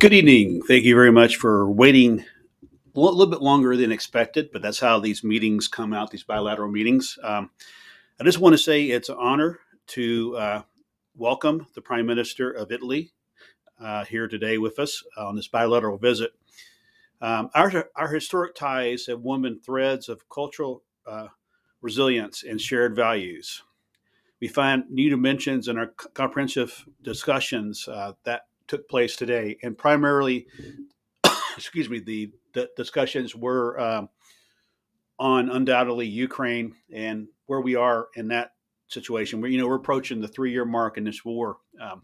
Good evening. Thank you very much for waiting a little bit longer than expected, but that's how these meetings come out, these bilateral meetings. I just want to say it's an honor to welcome the Prime Minister of Italy here today with us on this bilateral visit. Our historic ties have woven threads of cultural resilience and shared values. We find new dimensions in our comprehensive discussions that took place today, and primarily excuse me, the discussions were on undoubtedly Ukraine and where we are in that situation. We're approaching the 3-year mark in this war, and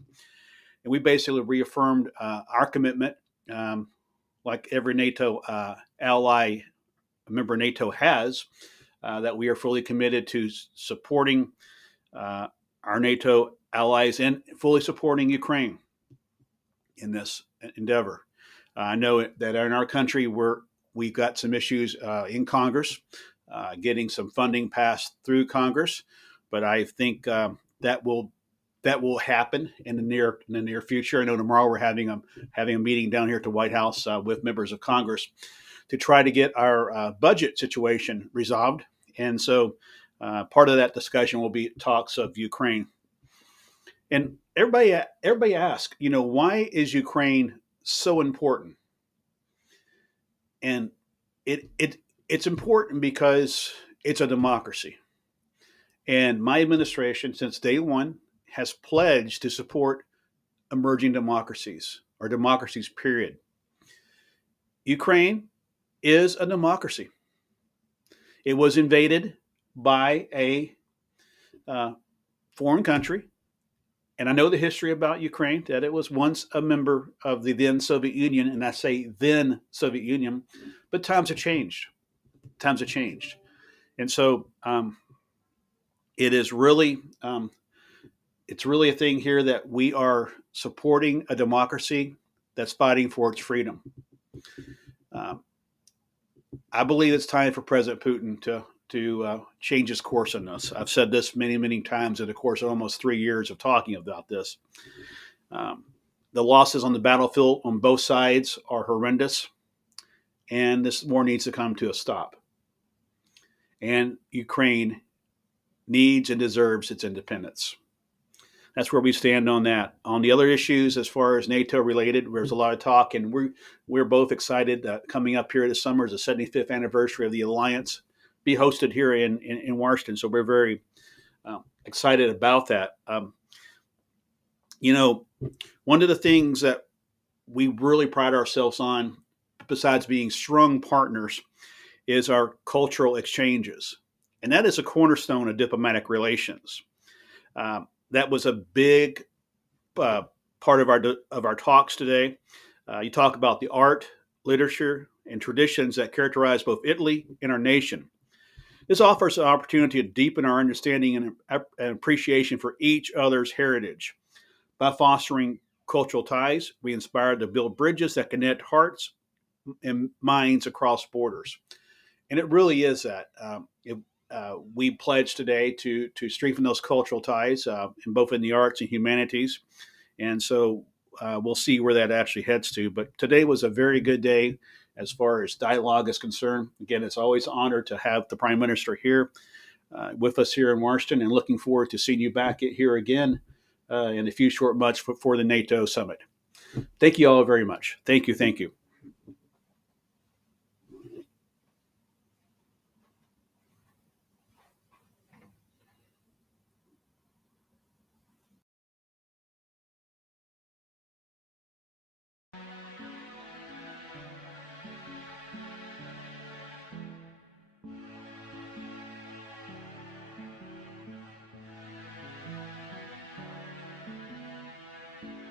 we basically reaffirmed our commitment, like every NATO ally member NATO has, that we are fully committed to supporting our NATO allies and fully supporting Ukraine in this endeavor. I know that in our country we've got some issues in Congress, getting some funding passed through Congress, but I think that will happen in the near future. I know tomorrow we're having a meeting down here at the White House with members of Congress to try to get our budget situation resolved, and so part of that discussion will be talks of Ukraine. And everybody asks, why is Ukraine so important? And it's important because it's a democracy. And my administration, since day one, has pledged to support emerging democracies or democracies, period. Ukraine is a democracy. It was invaded by a foreign country. And I know the history about Ukraine, that it was once a member of the then Soviet Union, and I say then Soviet Union, but times have changed. Times have changed. And so it is really, it's really a thing here that we are supporting a democracy that's fighting for its freedom. I believe it's time for President Putin to change his course on this. I've said this many, many times in the course of almost 3 years of talking about this. The losses on the battlefield on both sides are horrendous, and this war needs to come to a stop. And Ukraine needs and deserves its independence. That's where we stand on that. On the other issues, as far as NATO related, there's a lot of talk, and we're both excited that coming up here this summer is the 75th anniversary of the alliance, be hosted here in Washington. So we're very excited about that. One of the things that we really pride ourselves on, besides being strong partners, is our cultural exchanges. And that is a cornerstone of diplomatic relations. That was a big part of our talks today. You talk about the art, literature, and traditions that characterize both Italy and our nation. This offers an opportunity to deepen our understanding and appreciation for each other's heritage. By fostering cultural ties, we inspire to build bridges that connect hearts and minds across borders. And it really is that. We pledge today to strengthen those cultural ties in both in the arts and humanities. And so we'll see where that actually heads to. But today was a very good day as far as dialogue is concerned. Again, it's always an honor to have the Prime Minister here with us here in Washington, and looking forward to seeing you back here again in a few short months for the NATO summit. Thank you all very much. Thank you. Thank you.